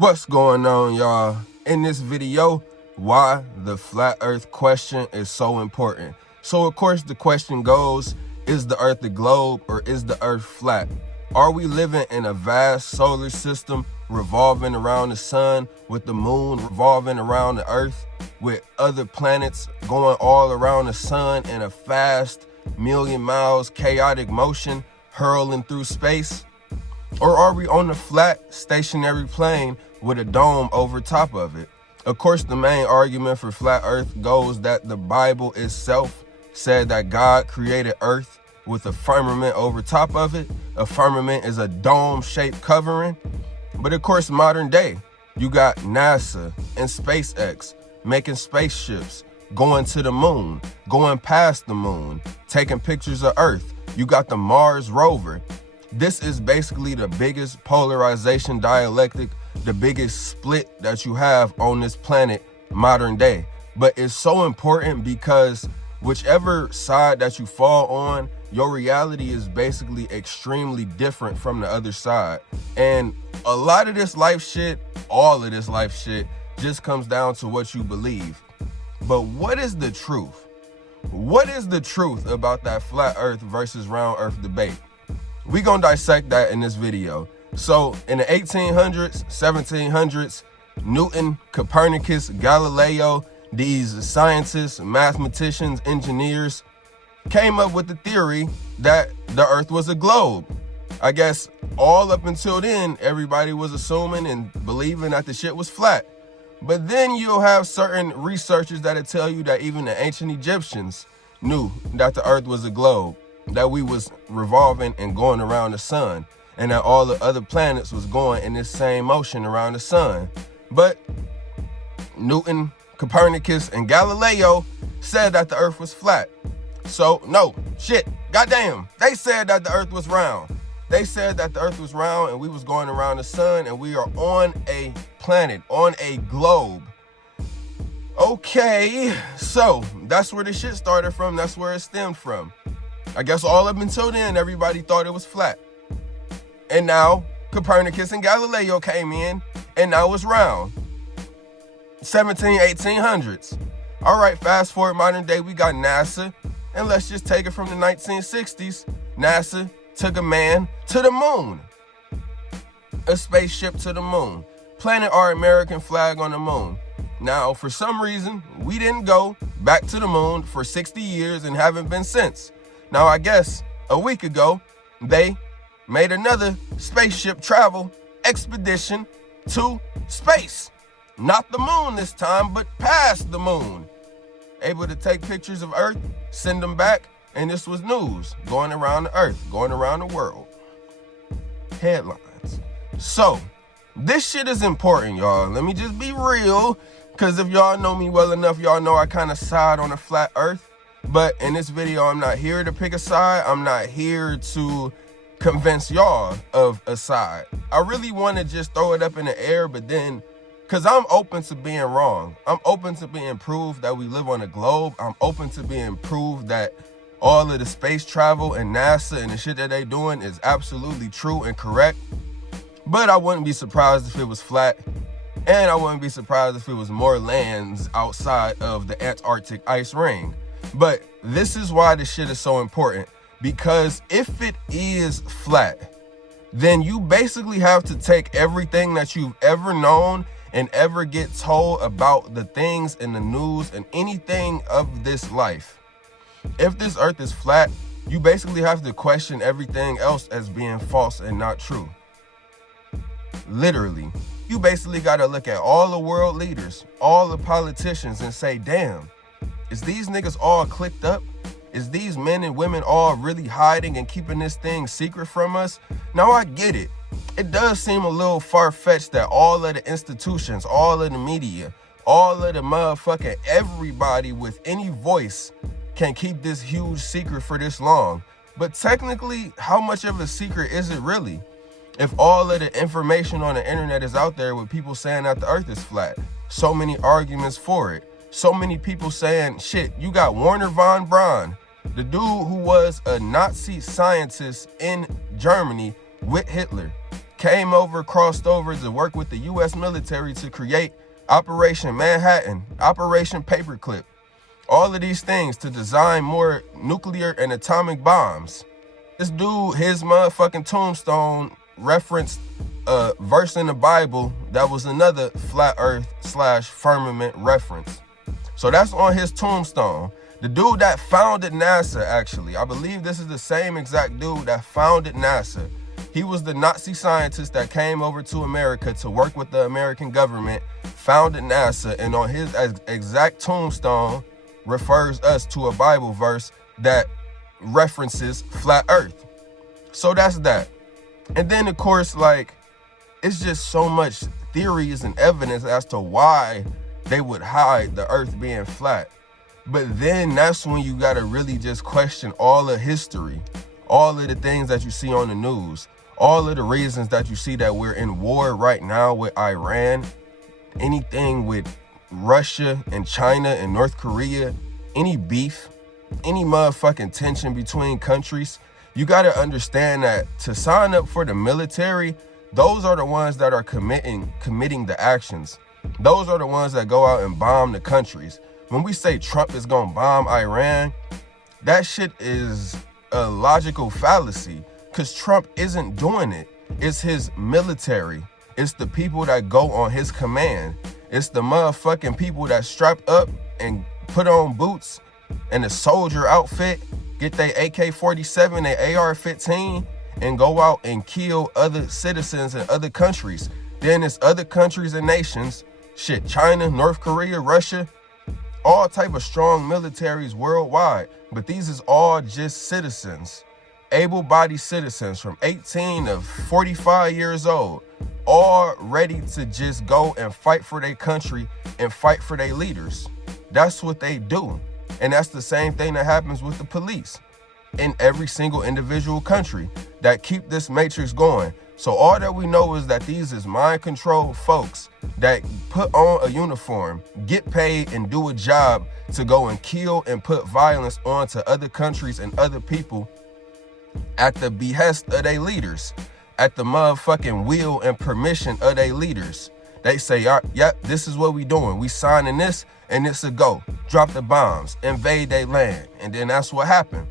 What's going on, y'all? In this video, why the flat earth question is so important. So of course the question goes, is the earth a globe or is the earth flat? Are we living in a vast solar system revolving around the sun, with the moon revolving around the earth, with other planets going all around the sun in a fast million miles chaotic motion hurling through space? Or are we on a flat, stationary plane with a dome over top of it? Of course, the main argument for flat earth goes that the Bible itself said that God created earth with a firmament over top of it. A firmament is a dome-shaped covering. But of course, modern day, you got NASA and SpaceX making spaceships, going to the moon, going past the moon, taking pictures of Earth. You got the Mars rover. This is basically the biggest polarization dialectic, the biggest split that you have on this planet modern day. But it's so important because whichever side that you fall on, your reality is basically extremely different from the other side. And a lot of this life shit, all of this life shit, just comes down to what you believe. But what is the truth? What is the truth about that flat earth versus round earth debate? We're gonna dissect that in this video. So in the 1800s, 1700s, Newton, Copernicus, Galileo, these scientists, mathematicians, engineers came up with the theory that the earth was a globe. I guess all up until then, everybody was assuming and believing that the shit was flat. But then you'll have certain researchers that'll tell you that even the ancient Egyptians knew that the earth was a globe, that we was revolving and going around the sun, and that all the other planets was going in this same motion around the sun. But Newton, Copernicus, and Galileo said that the earth was flat. So no, shit, goddamn, they said that the earth was round. They said that the earth was round and we was going around the sun and we are on a planet, on a globe. Okay, so that's where the shit started from. That's where it stemmed from. I guess all up until then, everybody thought it was flat. And now Copernicus and Galileo came in and now it's round. 1800s. All right, fast forward modern day, we got NASA. And let's just take it from the 1960s. NASA took a man to the moon. A spaceship to the moon. Planted our American flag on the moon. Now, for some reason, we didn't go back to the moon for 60 years and haven't been since. Now, I guess a week ago, they made another spaceship travel expedition to space. Not the moon this time, but past the moon. Able to take pictures of Earth, send them back, and this was news going around the earth, going around the world. Headlines. So, this shit is important, y'all. Let me just be real, because if y'all know me well enough, y'all know I kind of side on a flat earth. But in this video, I'm not here to pick a side. I'm not here to convince y'all of a side. I really want to just throw it up in the air, but then, because I'm open to being wrong. I'm open to being proved that we live on a globe. I'm open to being proved that all of the space travel and NASA and the shit that they doing is absolutely true and correct. But I wouldn't be surprised if it was flat. And I wouldn't be surprised if it was more lands outside of the Antarctic ice ring. But this is why this shit is so important. Because if it is flat, then you basically have to take everything that you've ever known and ever get told about the things in the news and anything of this life. If this earth is flat, you basically have to question everything else as being false and not true. Literally, you basically got to look at all the world leaders, all the politicians and say, damn, is these niggas all clicked up? Is these men and women all really hiding and keeping this thing secret from us? Now I get it. It does seem a little far-fetched that all of the institutions, all of the media, all of the motherfucking everybody with any voice can keep this huge secret for this long. But technically, how much of a secret is it really? If all of the information on the internet is out there with people saying that the earth is flat, so many arguments for it, so many people saying, shit, you got Werner von Braun, the dude who was a Nazi scientist in Germany with Hitler, crossed over to work with the U.S. military to create Operation Manhattan, Operation Paperclip. All of these things to design more nuclear and atomic bombs. This dude, his motherfucking tombstone referenced a verse in the Bible that was another flat earth / firmament reference. So that's on his tombstone. The dude that founded NASA, actually, I believe this is the same exact dude that founded NASA. He was the Nazi scientist that came over to America to work with the American government, founded NASA, and on his exact tombstone refers us to a Bible verse that references flat earth. So that's that. And then, of course, like, it's just so much theories and evidence as to why they would hide the earth being flat. But then that's when you got to really just question all of history, all of the things that you see on the news, all of the reasons that you see that we're in war right now with Iran, anything with Russia and China and North Korea, any beef, any motherfucking tension between countries. You got to understand that to sign up for the military, those are the ones that are committing the actions. Those are the ones that go out and bomb the countries. When we say Trump is going to bomb Iran, that shit is a logical fallacy because Trump isn't doing it. It's his military. It's the people that go on his command. It's the motherfucking people that strap up and put on boots and a soldier outfit, get their AK-47, their AR-15, and go out and kill other citizens in other countries. Then it's other countries and nations, shit, China, North Korea, Russia, all type of strong militaries worldwide. But these is all just citizens, able-bodied citizens from 18 to 45 years old, all ready to just go and fight for their country and fight for their leaders. That's what they do. And that's the same thing that happens with the police in every single individual country that keep this matrix going. So all that we know is that these is mind-controlled folks that put on a uniform, get paid, and do a job to go and kill and put violence onto other countries and other people at the behest of their leaders, at the motherfucking will and permission of their leaders. They say, yep, this is what we doing. We signing this, and it's a go. Drop the bombs, invade their land, and then that's what happened.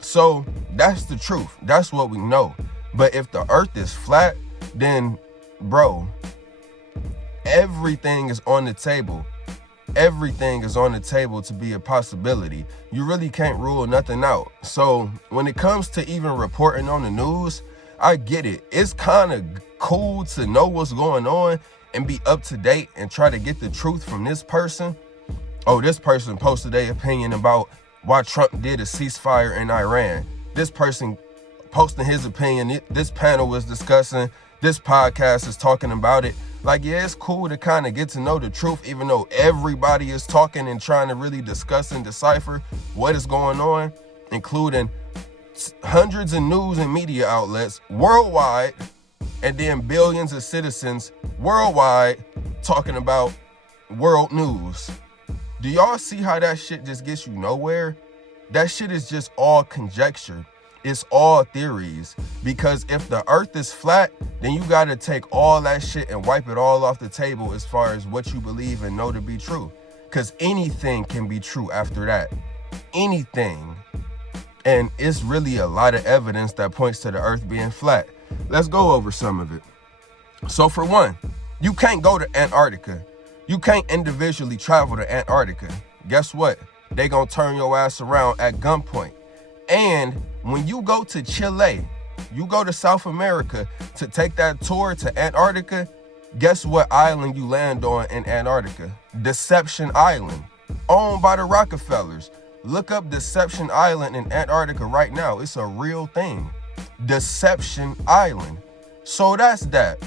So that's the truth. That's what we know. But if the earth is flat, then, bro, everything is on the table. Everything is on the table to be a possibility. You really can't rule nothing out. So when it comes to even reporting on the news, I get it. It's kind of cool to know what's going on and be up to date and try to get the truth from this person. Oh, this person posted their opinion about why Trump did a ceasefire in Iran. This person posting his opinion. This panel was discussing. This podcast is talking about it. Like, yeah, it's cool to kind of get to know the truth, even though everybody is talking and trying to really discuss and decipher what is going on, including hundreds of news and media outlets worldwide, and then billions of citizens worldwide talking about world news. Do y'all see how that shit just gets you nowhere? That shit is just all conjecture. It's all theories. Because if the earth is flat, then you got to take all that shit and wipe it all off the table as far as what you believe and know to be true. Because anything can be true after that. Anything. And it's really a lot of evidence that points to the earth being flat. Let's go over some of it. So for one, you can't go to Antarctica. You can't individually travel to Antarctica. Guess what? They gonna turn your ass around at gunpoint. And when you go to Chile, you go to South America to take that tour to Antarctica, guess what island you land on in Antarctica? Deception Island, owned by the Rockefellers. Look up Deception Island in Antarctica right now. It's a real thing. Deception Island. So that's that.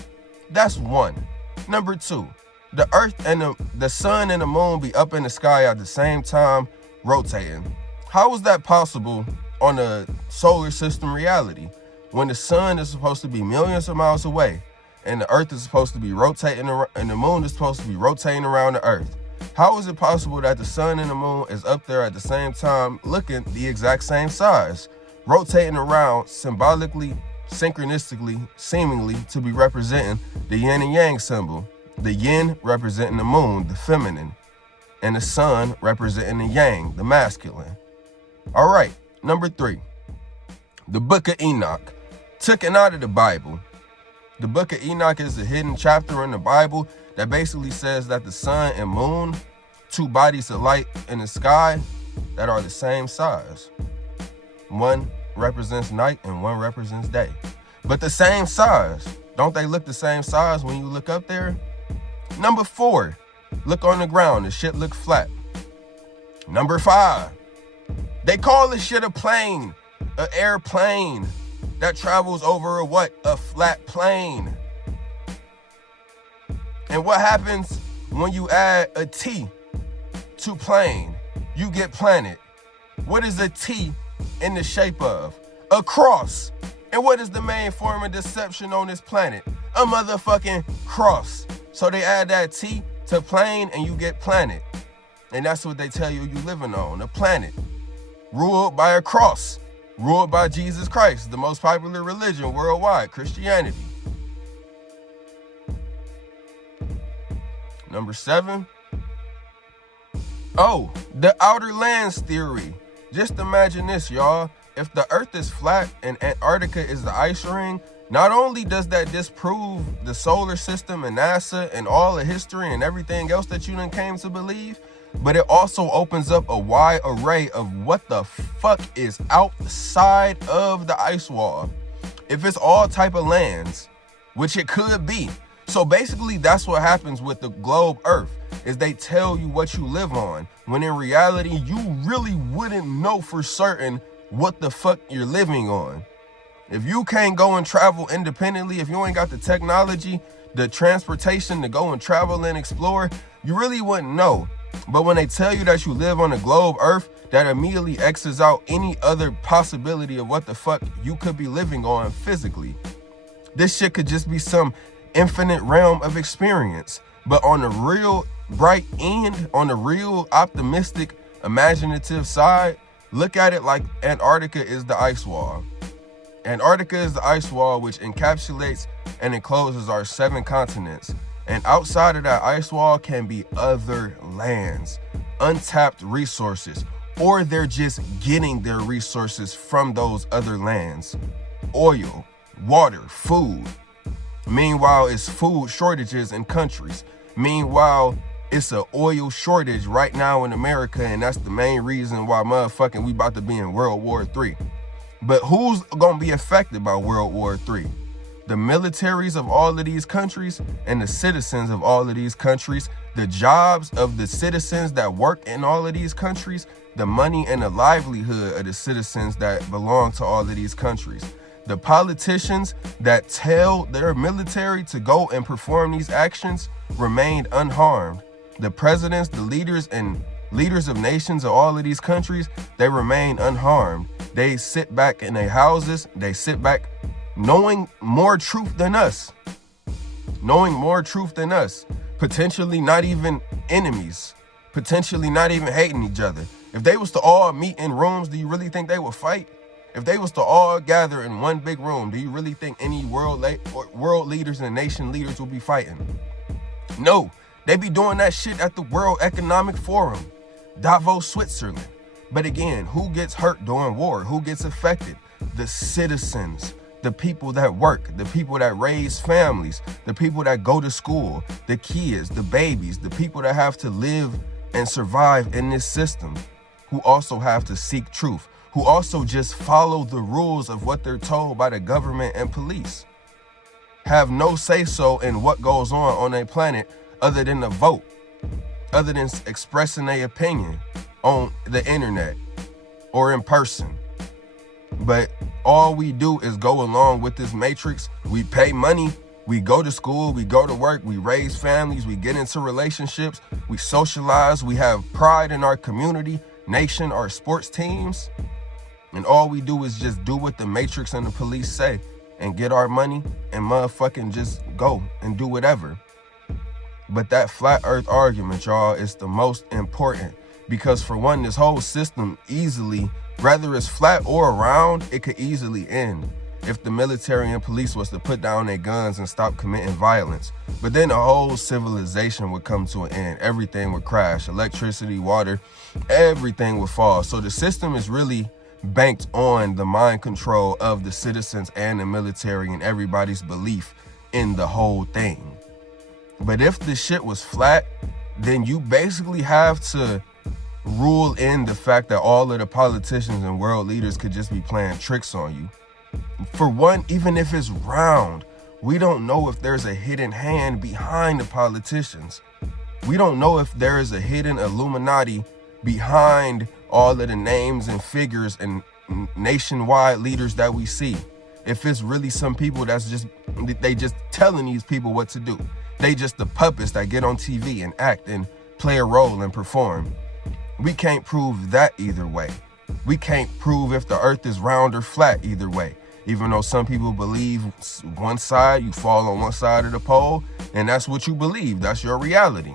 That's one. Number two, the earth and the sun and the moon be up in the sky at the same time rotating. How is that possible on a solar system reality when the sun is supposed to be millions of miles away and the earth is supposed to be rotating around, and the moon is supposed to be rotating around the earth? How is it possible that the sun and the moon is up there at the same time looking the exact same size, rotating around symbolically synchronistically, seemingly to be representing the yin and yang symbol. The yin representing the moon, the feminine, and the sun representing the yang, the masculine. All right, number 3, the Book of Enoch, taken out of the Bible. The Book of Enoch is a hidden chapter in the Bible that basically says that the sun and moon, two bodies of light in the sky that are the same size. One represents night and one represents day. But the same size. Don't they look the same size when you look up there? Number 4, look on the ground. The shit look flat. Number 5, they call this shit a plane, an airplane that travels over a what? A flat plane. And what happens when you add a T to plane? You get planet. What is a T in the shape of? A cross. And what is the main form of deception on this planet? A motherfucking cross. So they add that T to plane and you get planet. And that's what they tell you living on, a planet. Ruled by a cross. Ruled by Jesus Christ, the most popular religion worldwide, Christianity. Number 7. Oh, the outer lands theory. Just imagine this, y'all. If the earth is flat and Antarctica is the ice ring, not only does that disprove the solar system and NASA and all the history and everything else that you done came to believe, but it also opens up a wide array of what the fuck is outside of the ice wall. If it's all type of lands, which it could be. So basically that's what happens with the globe Earth, is they tell you what you live on, when in reality you really wouldn't know for certain what the fuck you're living on. If you can't go and travel independently, if you ain't got the technology, the transportation to go and travel and explore, you really wouldn't know. But when they tell you that you live on the globe Earth, that immediately X's out any other possibility of what the fuck you could be living on physically. This shit could just be some infinite realm of experience. But on the real bright end, on the real optimistic, imaginative side, look at it like Antarctica is the ice wall. Antarctica is the ice wall which encapsulates and encloses our 7 continents. And outside of that ice wall can be other lands, untapped resources, or they're just getting their resources from those other lands. Oil, water, food. Meanwhile, it's food shortages in countries. Meanwhile, it's an oil shortage right now in America, and that's the main reason why we about to be in World War III. But who's gonna be affected by World War III? The militaries of all of these countries and the citizens of all of these countries, the jobs of the citizens that work in all of these countries, the money and the livelihood of the citizens that belong to all of these countries. The politicians that tell their military to go and perform these actions remained unharmed. The presidents, the leaders of nations of all of these countries, they remain unharmed. They sit back in their houses, they sit back knowing more truth than us, potentially not even enemies, potentially not even hating each other. If they was to all meet in rooms, do you really think they would fight? If they was to all gather in one big room, do you really think any world leaders and nation leaders will be fighting? No, they be doing that shit at the World Economic Forum, Davos, Switzerland. But again, who gets hurt during war? Who gets affected? The citizens. The people that work, the people that raise families, the people that go to school, the kids, the babies, the people that have to live and survive in this system, who also have to seek truth, who also just follow the rules of what they're told by the government and police, have no say-so in what goes on a planet other than to vote, other than expressing their opinion on the internet or in person. But all we do is go along with this matrix. We pay money, we go to school, we go to work, we raise families, we get into relationships, we socialize, we have pride in our community, nation, our sports teams. And all we do is just do what the matrix and the police say and get our money and motherfucking just go and do whatever. But that flat earth argument, y'all, is the most important, because for one, this whole system easily, whether it's flat or round, it could easily end. if the military and police was to put down their guns and stop committing violence. But then the whole civilization would come to an end. Everything would crash. Electricity, water, everything would fall. So the system is really banked on the mind control of the citizens and the military and everybody's belief in the whole thing. But if the shit was flat, then you basically have to rule in the fact that all of the politicians and world leaders could just be playing tricks on you. For one, even if it's round, we don't know if there's a hidden hand behind the politicians. We don't know if there is a hidden Illuminati behind all of the names and figures and nationwide leaders that we see. If it's really some people that's just telling these people what to do. They just the puppets that get on TV and act and play a role and perform. We can't prove that either way. We can't prove if the earth is round or flat either way. Even though some people believe one side, you fall on one side of the pole, and that's what you believe. That's your reality.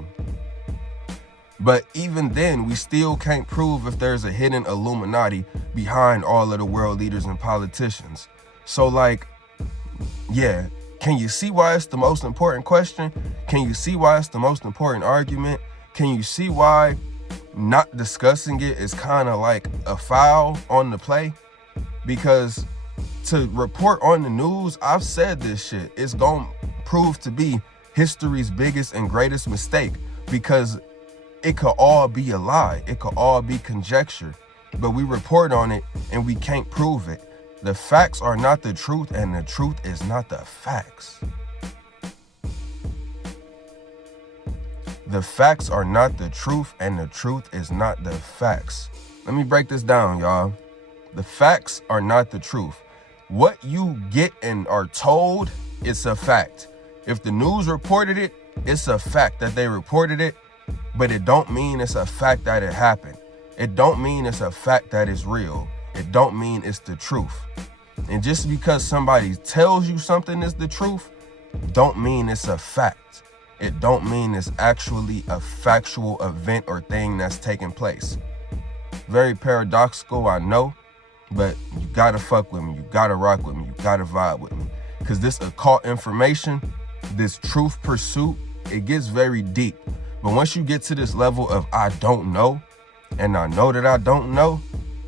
But even then, we still can't prove if there's a hidden Illuminati behind all of the world leaders and politicians. So like, yeah, can you see why it's the most important question? Can you see why it's the most important argument? Can you see why not discussing it is kind of like a foul on the play? Because to report on the news, I've said this shit, it's gonna prove to be history's biggest and greatest mistake, because it could all be a lie. It could all be conjecture, but we report on it and we can't prove it. The facts are not the truth, and the truth is not the facts. The facts are not the truth, and the truth is not the facts. Let me break this down, y'all. The facts are not the truth. What you get and are told, it's a fact. If the news reported it, it's a fact that they reported it, but it don't mean it's a fact that it happened. It don't mean it's a fact that is real. It don't mean it's the truth. And just because somebody tells you something is the truth, don't mean it's a fact. It don't mean it's actually a factual event or thing that's taking place. Very paradoxical, I know, but you gotta fuck with me. You gotta rock with me. You gotta vibe with me. Because this occult information, this truth pursuit, it gets very deep. But once you get to this level of I don't know, and I know that I don't know,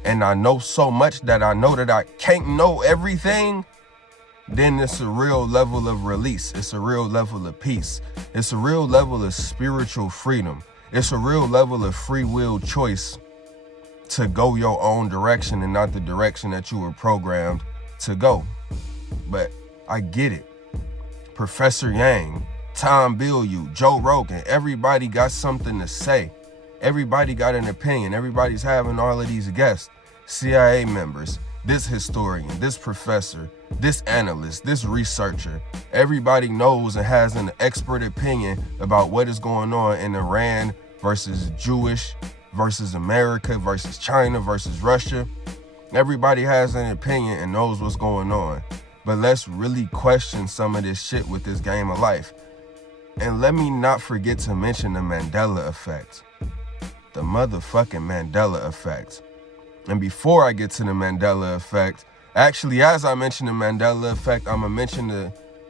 and I know so much that I know that I can't know everything, then it's a real level of release. It's a real level of peace. It's a real level of spiritual freedom. It's a real level of free will choice to go your own direction and not the direction that you were programmed to go. But I get it. Professor Yang, Tom Bilyeu, Joe Rogan, everybody got something to say. Everybody got an opinion. Everybody's having all of these guests, CIA members, this historian, this professor, this analyst, this researcher. Everybody knows and has an expert opinion about what is going on in Iran versus Jewish versus America versus China versus Russia. Everybody has an opinion and knows what's going on. But let's really question some of this shit with this game of life. And let me not forget to mention the Mandela effect. The motherfucking Mandela effect. And before I get to the Mandela effect, actually, as I mention the Mandela effect, I'm gonna mention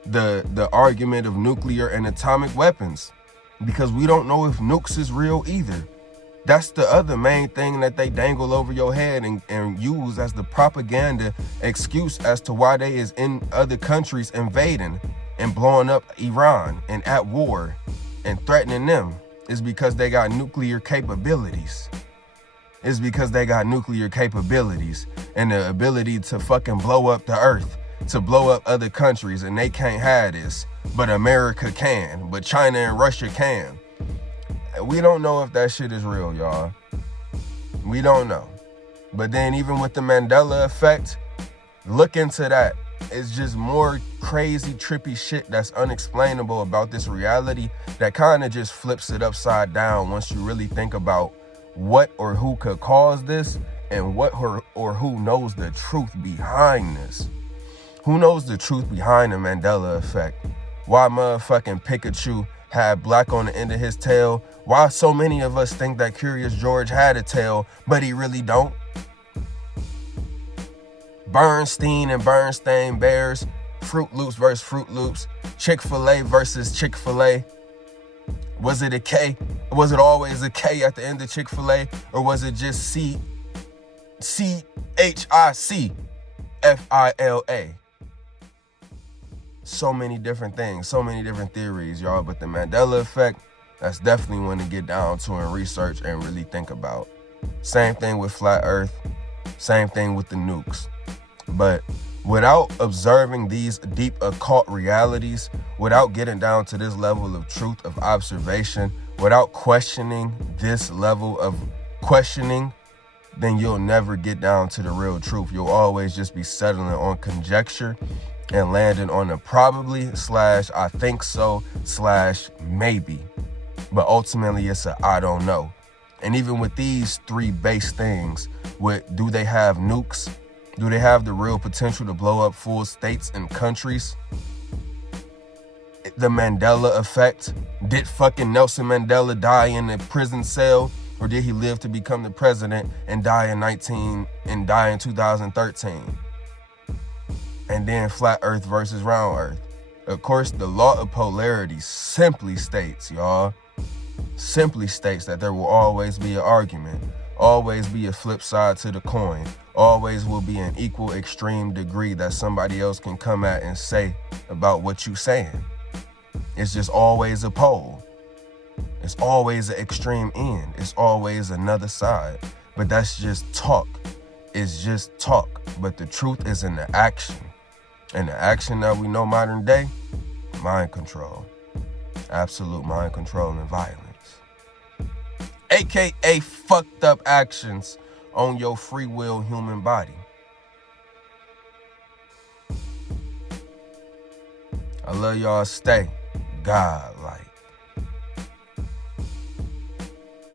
the argument of nuclear and atomic weapons, because we don't know if nukes is real either. That's the other main thing that they dangle over your head and use as the propaganda excuse as to why they is in other countries invading and blowing up Iran and at war and threatening them, is because they got nuclear capabilities. It's because they got nuclear capabilities and the ability to fucking blow up the earth, to blow up other countries, and they can't have this. But America can, but China and Russia can. We don't know if that shit is real, y'all. We don't know. But then even with the Mandela effect, look into that. It's just more crazy, trippy shit that's unexplainable about this reality that kind of just flips it upside down once you really think about what or who could cause this and what or who knows the truth behind this. Who knows the truth behind the Mandela effect? Why motherfucking Pikachu had black on the end of his tail? Why so many of us think that Curious George had a tail, but he really don't? Bernstein and Bernstein Bears, Fruit Loops versus Fruit Loops, Chick-fil-A versus Chick-fil-A. Was it a K? Was it always a K at the end of Chick-fil-A? Or was it just CHICFILA? So many different things, so many different theories, y'all. But the Mandela effect, that's definitely one to get down to and research and really think about. Same thing with flat earth, same thing with the nukes. But without observing these deep occult realities, without getting down to this level of truth of observation, without questioning this level of questioning, then you'll never get down to the real truth. You'll always just be settling on conjecture and landing on a probably / I think so / maybe. But ultimately it's a I don't know. And even with these three base things, do they have nukes? Do they have the real potential to blow up full states and countries? The Mandela effect. Did fucking Nelson Mandela die in a prison cell? Or did he live to become the president and die in 2013? And then flat earth versus round earth. Of course, the law of polarity simply states, y'all, that there will always be an argument, always be a flip side to the coin, always will be an equal extreme degree that somebody else can come at and say about what you saying. It's just always a pole. It's always an extreme end. It's always another side. But that's just talk. It's just talk. But the truth is in the action. And the action that we know modern day, mind control. Absolute mind control and violence. AKA fucked up actions on your free will human body. I love y'all. Stay godlike.